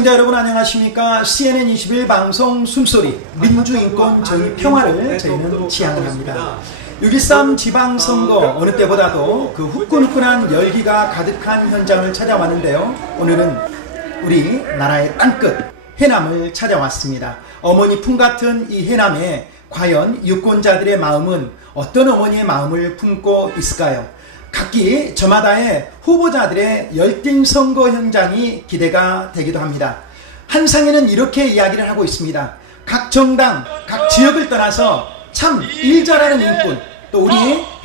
애청자 여러분 안녕하십니까? CNN 21 방송 숨소리 민주인권 정의 평화를 저희는 지향을 합니다. 6.13 지방선거 어느 때보다도 그 후끈후끈한 열기가 가득한 현장을 찾아왔는데요. 오늘은 우리 나라의 땅끝 해남을 찾아왔습니다. 어머니 품 같은 이 해남에 과연 유권자들의 마음은 어떤 어머니의 마음을 품고 있을까요? 각기 저마다의 후보자들의 열띤 선거 현장이 기대가 되기도 합니다. 한상에는 이렇게 이야기를 하고 있습니다. 각 정당, 각 지역을 떠나서 참 일 잘하는 인권, 또 우리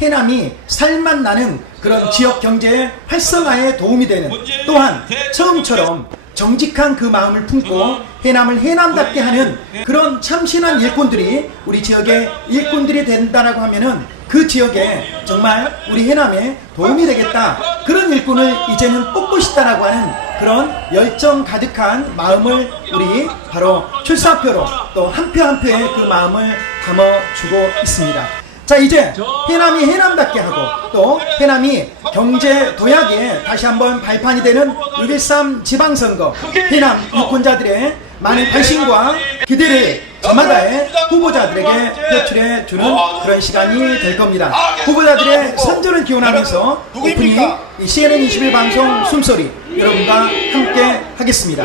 해남이 살맛 나는 그런 지역 경제 활성화에 도움이 되는 또한 처음처럼 정직한 그 마음을 품고 해남을 해남답게 하는 그런 참신한 일꾼들이 우리 지역의 일꾼들이 된다라고 하면은 그 지역에 정말 우리 해남에 도움이 되겠다 그런 일꾼을 이제는 뽑고 싶다라고 하는 그런 열정 가득한 마음을 우리 바로 출사표로 또 한 표 한 표의 그 마음을 담아주고 있습니다. 자 이제 해남이 해남답게 하고 또 해남이 경제 도약에 다시 한번 발판이 되는 6.13 지방선거 해남 유권자들의 많은 관심과 기대를 저마다의 후보자들에게 표출해 주는 그런 시간이 될 겁니다. 후보자들의 선전을 기원하면서 오프닝 이 CNN 21 방송 숨소리 여러분과 함께 하겠습니다.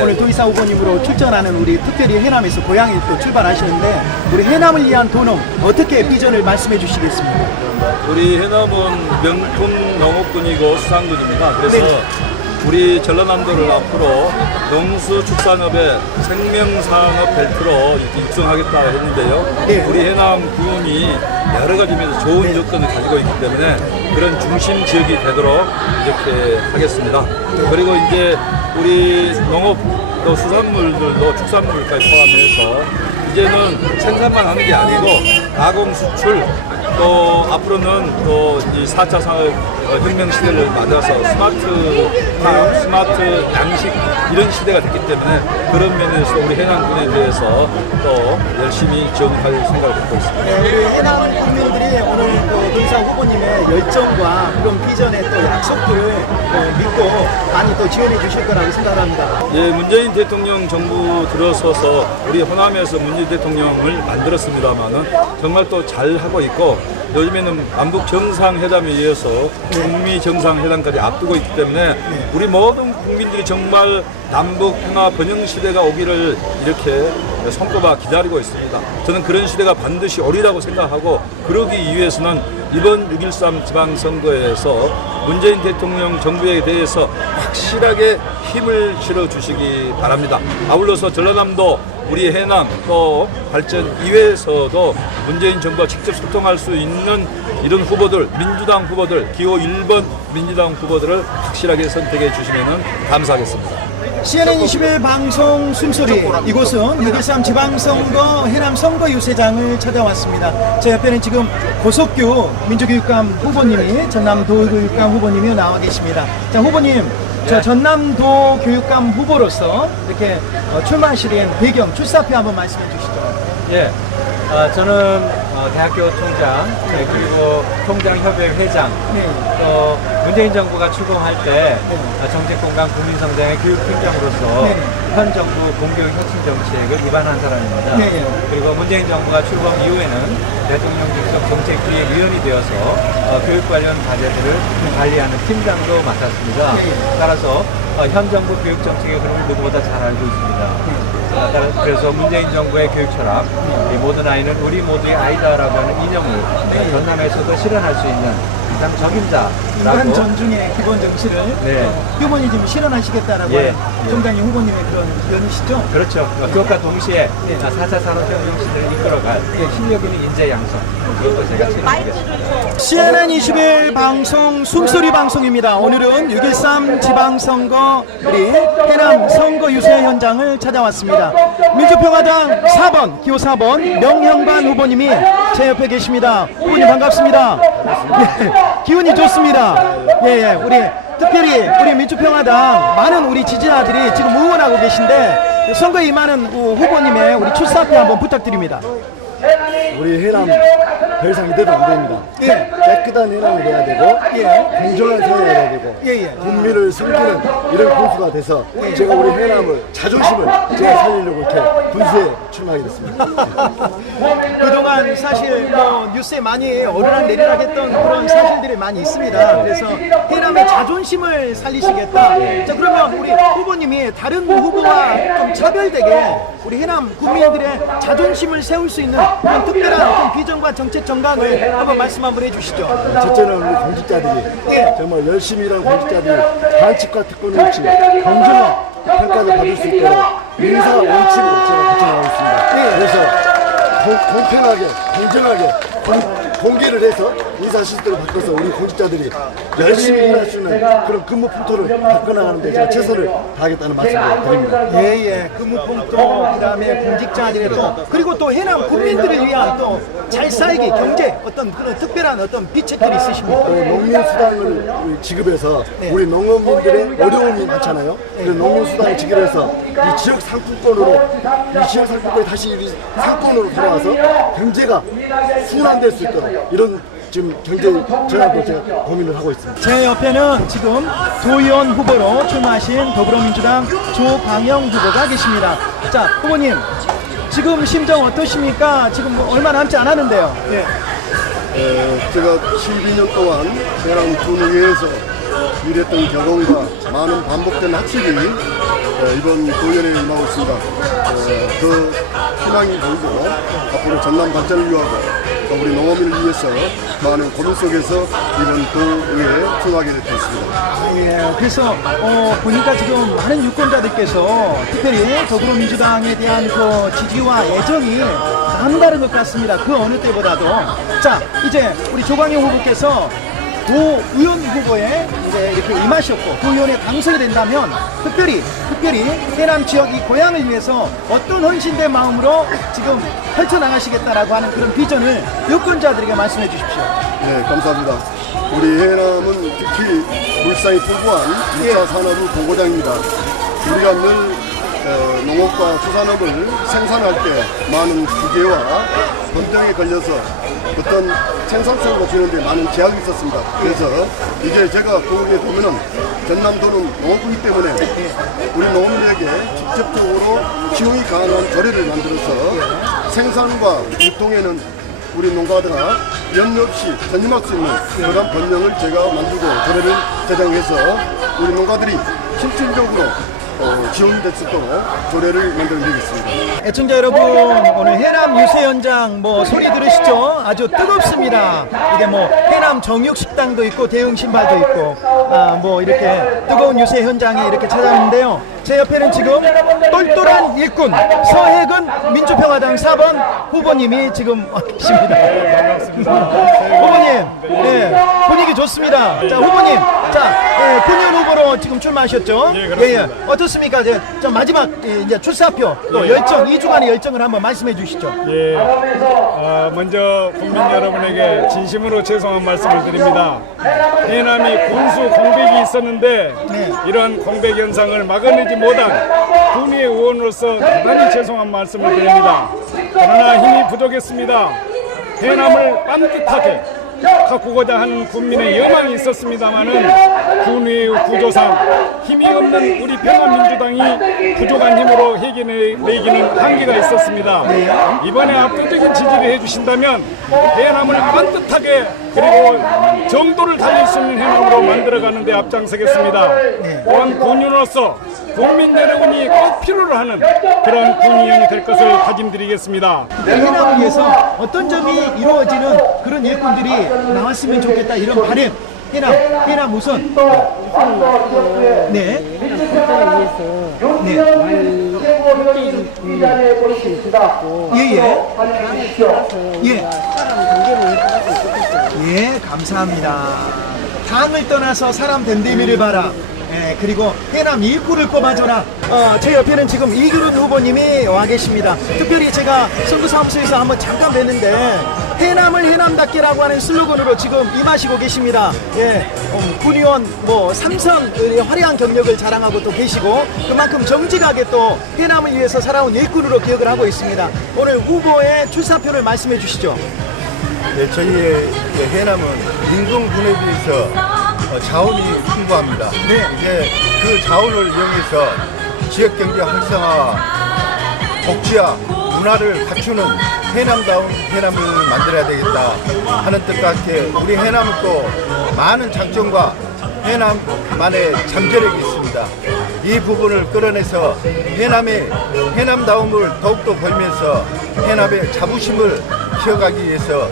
오늘 도의사 후보님으로 출전하는 우리 특별히 해남에서 고향에 또 출발하시는데 우리 해남을 위한 도농 어떻게 비전을 말씀해 주시겠습니다. 우리 해남은 명품 농업군이고 수산군입니다. 그래서 네. 우리 전라남도를 앞으로 농수축산업의 생명산업 벨트로 이렇게 육성하겠다 했는데요. 네. 우리 해남 구음이 여러 가지 면에서 좋은 여건을 가지고 있기 때문에 그런 중심 지역이 되도록 이렇게 하겠습니다. 그리고 이제 우리 농업 또 수산물들도 축산물까지 포함해서 이제는 생산만 하는 게 아니고 가공 수출 또 앞으로는 또 이 4차 산업 혁명 시대를 맞아서 스마트 팜, 스마트 양식 이런 시대가 됐기 때문에 그런 면에서 우리 해남군에 대해서 또 열심히 지원할 생각을 갖고 있습니다. 네, 우리 해남 국민들이 오늘 그 도의사 후보님의 열정과 그런 비전의 또 약속들을 어, 믿고 많이 또 지원해 주실 거라고 생각합니다. 예, 문재인 대통령 정부 들어서서 우리 호남에서 문재인 대통령을 만들었습니다만은 정말 또 잘 하고 있고 요즘에는 남북 정상회담에 이어서 북미 정상회담까지 앞두고 있기 때문에 우리 모든 국민들이 정말 남북 평화 번영 시대가 오기를 이렇게 손꼽아 기다리고 있습니다. 저는 그런 시대가 반드시 오리라고 생각하고 그러기 위해서는 이번 6.13 지방선거에서 문재인 대통령 정부에 대해서 확실하게 힘을 실어 주시기 바랍니다. 아울러서 전라남도 우리 해남 또 발전 이외에서도 문재인 정부와 직접 소통할 수 있는 이런 후보들 민주당 후보들 기호 1번 민주당 후보들을 확실하게 선택해 주시면 감사하겠습니다. CNN 21 방송 숨소리 이곳은 6.13 지방선거 해남 선거 유세장을 찾아왔습니다. 제 옆에는 지금 고석규 민주교육감 후보님이 전남도 교육감 후보님이 나와 계십니다. 자 후보님 저 전남도 교육감 후보로서 이렇게 어, 출마하시는 배경 출사표 한번 말씀해 주시죠. 예, 아, 저는 어, 대학교 총장 네, 그리고 총장협회 회장 네. 또 문재인 정부가 출범할 때 아, 정책공간 국민성장의 교육팀장으로서 네. 현 정부 공교육 혁신 정책을 위반한 사람입니다. 네. 그리고 문재인 정부가 출범 이후에는 대통령 직속 정책기획위원이 되어서 어, 교육 관련 과제들을 관리하는 팀장도 맡았습니다. 네. 따라서 어, 현 정부 교육 정책의 흐름을 누구보다 잘 알고 있습니다. 아, 그래서 문재인 정부의 교육 철학, 이 모든 아이는 우리 모두의 아이다라고 하는 이념을 네. 전남에서도 실현할 수 있는 가장 인간 적임자라고 존중의 기본 정신을 네. 어, 휴머니즘 실현하시겠다라고 예. 하는 예. 총장님 후보님의 그런 의견이시죠? 그렇죠. 그것과 동시에 네. 4차 산업혁명 시대를 이끌어갈 실력 있는 인재 양성 그것도 제가 책임지겠습니다. CNN 21 방송 숨소리 방송입니다. 오늘은 6.13 지방선거 우리 해남 선거 유세 현장을 찾아왔습니다. 민주평화당 4번, 기호 4번 명형반 후보님이 제 옆에 계십니다. 후보님 반갑습니다. 예, 기운이 좋습니다. 예, 예, 우리 특별히 우리 민주평화당 많은 우리 지지자들이 지금 응원하고 계신데 선거에 임하는 그 후보님의 우리 출사표 한번 부탁드립니다. 우리 해남 더 이상 이대로 안 됩니다. 예. 깨끗한 해남이 돼야 되고 예. 공정한 생활이 돼야 되고 예, 예. 국민을 섬기는 이런 군수가 돼서 제가 우리 해남을 자존심을 제가 살리려고 이렇게 군수에 출마하게 됐습니다. 그동안 사실 뭐 뉴스에 많이 오르락 내리락 했던 그런 사실들이 많이 있습니다. 그래서 해남의 자존심을 살리시겠다. 자, 그러면 우리 후보님이 다른 후보와 좀 차별되게 우리 해남 국민들의 자존심을 세울 수 있는 그런 특별한 어떤 비전과 정책 정강을 한번 말씀 한번 해주시죠. 첫째는 우리 공직자들이 예. 정말 열심히 일하는 공직자들이 반칙과 특권을 없이 공정한 평가를 받을 수 있도록 인사 원칙을 제가 구체하고 있습니다. 예. 그래서 공, 공평하게 공정하게 공, 공개를 해서 인사 시스템을 바꿔서 우리 공직자들이 열심히 일할 수 있는 그런 근무 풍토를 바꿔나가는 데 제가 최선을 다하겠다는 말씀을 드립니다. 예 예 근무봉도 그다음에 공직자들의 또 그리고 또 해남 국민들을 위한 또잘 살기 경제 어떤 그런 특별한 어떤 비책들이 있으십니까? 또 농민수당을 지급해서 네. 우리 농업민들의 어려움이 많잖아요. 그래서 농민수당을 지급해서 이 지역 상품권으로 이 지역 상품권이 다시 이 상권으로 돌아와서 경제가 순환 될 수 있도록 이런 지금 경제 전환도 제가 고민을 하고 있습니다. 제 옆에는 지금 도의원 후보로 출마하신 더불어민주당 조광영 후보가 계십니다. 자 후보님 지금 심정 어떠십니까? 지금 뭐 얼마 남지 않았는데요. 예. 에, 제가 12년 동안 해남 군의회에서 일했던 경험과 많은 반복된 학습이 에, 이번 도연에 임하고 있습니다. 에, 그 희망이 보이고 앞으로 전남 발전을 위하고 또 우리 농업인을 위해서 많은 고민 속에서 이번 도의회에 출마하게 됐습니다. 예, 그래서 어, 보니까 지금 많은 유권자들께서 특별히 더불어민주당에 대한 그 지지와 애정이 남다른 것 같습니다. 그 어느 때보다도. 자, 이제 우리 조광영 후보께서 도 의원 후보에 이제 이렇게 임하셨고 도 의원에 당선이 된다면 특별히 특별히 해남 지역 이 고향을 위해서 어떤 헌신된 마음으로 지금 펼쳐나가시겠다라고 하는 그런 비전을 유권자들에게 말씀해 주십시오. 네, 감사합니다. 우리 해남은 특히 물상이 풍부한 2차 산업의 보고장입니다. 우리가 늘 어, 농업과 수산업을 생산할 때 많은 기계와 검정에 걸려서 어떤 생산성을 높이는데 많은 제약이 있었습니다. 그래서 이제 제가 도움이 되면은 전남도는 농업이기 때문에 우리 농민에게 직접적으로 기용이 가능한 조례를 만들어서 생산과 유통에는 우리 농가들아 염려 없이 전념할 수 있는 그런 번영을 제가 만들고 조례를 제정해서 우리 농가들이 실질적으로 어, 있도록 조례를 만들어드리겠습니다. 애청자 여러분 오늘 해남 유세 현장 뭐 소리 들으시죠? 아주 뜨겁습니다. 이게 뭐 해남 정육 식당도 있고 대응 신발도 있고 아 뭐 이렇게 뜨거운 유세 현장에 이렇게 찾아왔는데요. 제 옆에는 지금 똘똘한 일꾼 서해근 민주평화당 4번 후보님이 지금 와 계십니다. 후보님, 네, 분위기 좋습니다. 자 후보님, 자 예, 군의원 후보로 지금 출마하셨죠? 예, 그렇습니다. 어떻습니까? 이제 좀 마지막 예, 이제 출사표 또 열정 2주간의 열정을 한번 말씀해 주시죠. 예, 어, 먼저 국민 여러분에게 진심으로 죄송한 말씀을 드립니다. 해남이 군수 공백이 있었는데 네. 이러한 공백 현상을 막아내지 못한 군의 의원으로서 대단히 죄송한 말씀을 드립니다. 그러나 힘이 부족했습니다. 해남을 반듯하게 가꾸고자 하는 국민의 여망이 있었습니다마는 군의의 구조상 힘이 없는 우리 평화민주당이 부족한 힘으로 해결내기는 한계가 있었습니다. 이번에 압도적인 지지를 해주신다면 해남을 반듯하게 그리고 정도를 달릴 수 있는 해남으로 만들어가는 데 앞장서겠습니다. 또한 군인으로서 국민 여러분이 꼭 필요로 하는 그런 군의원이 될 것을 다짐드리겠습니다. 해남을 위해서 어떤 점이 이루어지는 그런 일꾼들이 나왔으면 좋겠다 이런 바램 해남 해남 우선 네. 네. 예예. 예. 예, 감사합니다. 당을 떠나서 사람 됨됨이를 봐라. 예, 그리고 해남 일구를 뽑아줘라. 어, 제 옆에는 지금 이규른 후보님이 와 계십니다. 특별히 제가 선거사무소에서 한번 잠깐 뵀는데 해남을 해남답게라고 하는 슬로건으로 지금 임하시고 계십니다. 예, 어, 군의원 뭐 삼선의 화려한 경력을 자랑하고 또 계시고 그만큼 정직하게 또 해남을 위해서 살아온 일꾼으로 기억을 하고 있습니다. 오늘 후보의 출사표를 말씀해 주시죠. 네, 저희의 이제 해남은 인근군에 비해서 어, 자원이 풍부합니다. 네. 이제 그 자원을 이용해서 지역 경제 활성화, 복지화, 문화를 갖추는 해남다운 해남을 만들어야 되겠다 하는 뜻과 함께 우리 해남은 또 많은 장점과 해남만의 잠재력이 있습니다. 이 부분을 끌어내서 해남의 해남다움을 더욱더 보이면서 해남의 자부심을 키워가기 위해서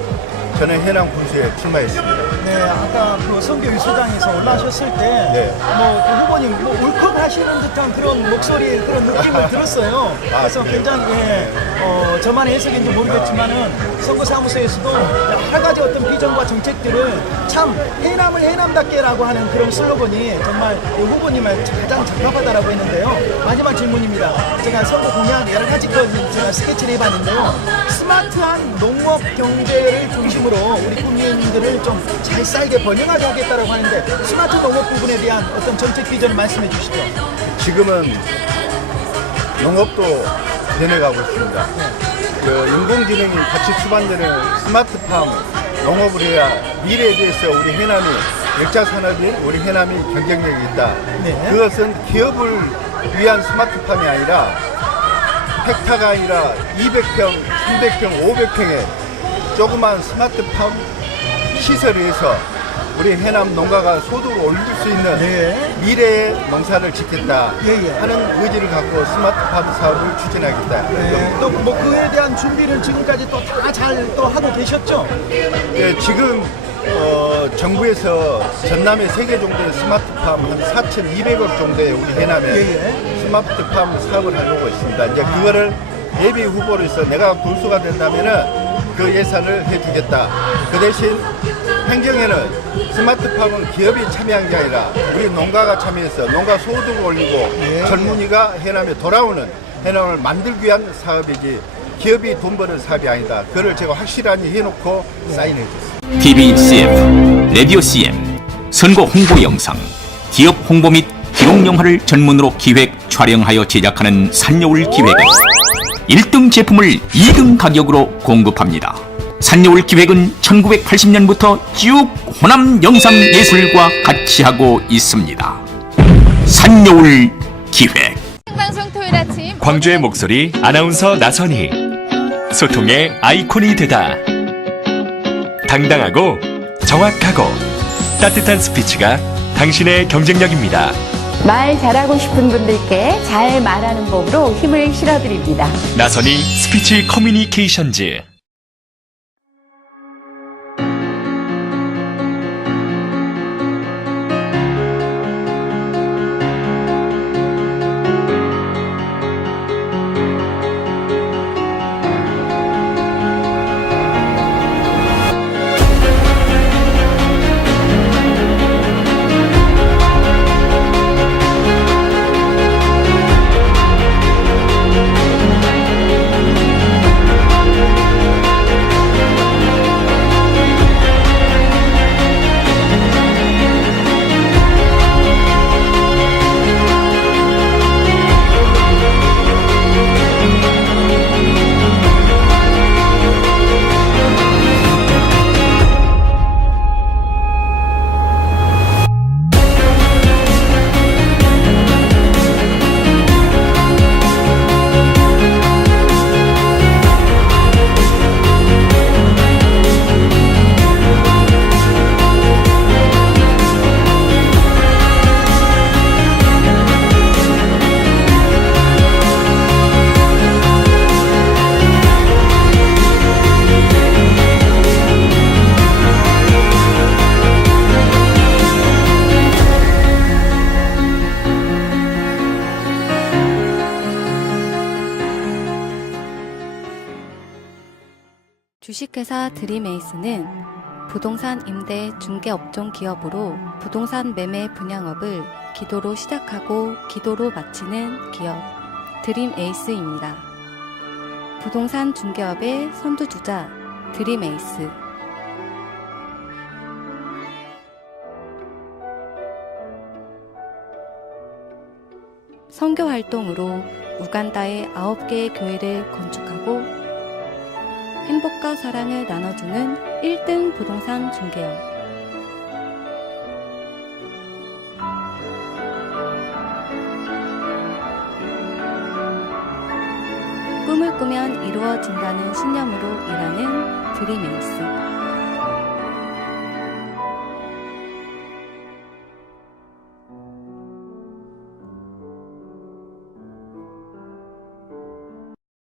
저는 해남 군수에 출마했습니다. 네, 아까 그 선교위 소장에서 올라오셨을 때, 네. 뭐, 그 후보님, 뭐, 울컥하시는 듯한 그런 목소리, 그런 느낌을 들었어요. 그래서 아, 그래요? 굉장히, 예, 어, 저만의 해석인지 모르겠지만은, 선거사무소에서도 여러 가지 어떤 비전과 정책들을 참 해남을 해남답게라고 하는 그런 슬로건이 정말 이 후보님을 가장 적합하다라고 했는데요. 마지막 질문입니다. 제가 선거 공약 여러 가지 걸 제가 스케치를 해봤는데요. 스마트한 농업 경제를 중심으로 우리 국민들을 좀 잘 살게 번영하게 하겠다라고 하는데 스마트 농업 부분에 대한 어떤 정책 비전을 말씀해 주시죠. 지금은 농업도 변해가고 있습니다. 그 인공지능이 같이 수반되는 스마트팜 농업을 해야 미래에 대해서 우리 해남이 역자 산업인 우리 해남이 경쟁력이 있다. 네. 그것은 기업을 위한 스마트팜이 아니라 헥타가 아니라 200평, 300평, 500평의 조그만 스마트팜 시설을 해서 우리 해남 농가가 소득을 올릴 수 있는 네. 미래의 농사를 짓겠다 예, 예. 하는 의지를 갖고 스마트팜 사업을 추진하겠다. 네, 또 뭐 그에 대한 준비를 지금까지 또 다 잘 또 하고 계셨죠? 예, 지금 어, 정부에서 전남에 세 개 정도의 스마트팜 한 4,200억 정도의 우리 해남에 예, 스마트팜 사업을 하려고 있습니다. 이제 그거를 예비 후보로서 내가 군수가 된다면은 그 예산을 해주겠다. 그 대신 행정에는 스마트팜은 기업이 참여한 게 아니라 우리 농가가 참여해서 농가 소득을 올리고 예. 젊은이가 해남에 돌아오는 해남을 만들기 위한 사업이지 기업이 돈 버는 사업이 아니다. 그걸 제가 확실하게 해놓고 사인해 줬습니다. TV CM, 라디오 CM, 선거 홍보 영상, 기업 홍보 및 영화를 전문으로 기획, 촬영하여 제작하는 산여울 기획은 1등 제품을 2등 가격으로 공급합니다. 산여울 기획은 1980년부터 쭉 호남 영상 예술과 같이 하고 있습니다. 산여울 기획. 방송 토요일 아침 광주의 목소리 아나운서 나선희 소통의 아이콘이 되다 당당하고 정확하고 따뜻한 스피치가 당신의 경쟁력입니다 말 잘하고 싶은 분들께 잘 말하는 법으로 힘을 실어드립니다. 나선희 스피치 커뮤니케이션즈 주식회사 드림에이스는 부동산 임대 중개업종 기업으로 부동산 매매 분양업을 기도로 시작하고 기도로 마치는 기업 드림에이스입니다. 부동산 중개업의 선두주자 드림에이스 선교 활동으로 우간다의 9개의 교회를 건축하고 행복과 사랑을 나눠주는 1등 부동산 중개업. 꿈을 꾸면 이루어진다는 신념으로 일하는 드림에이스.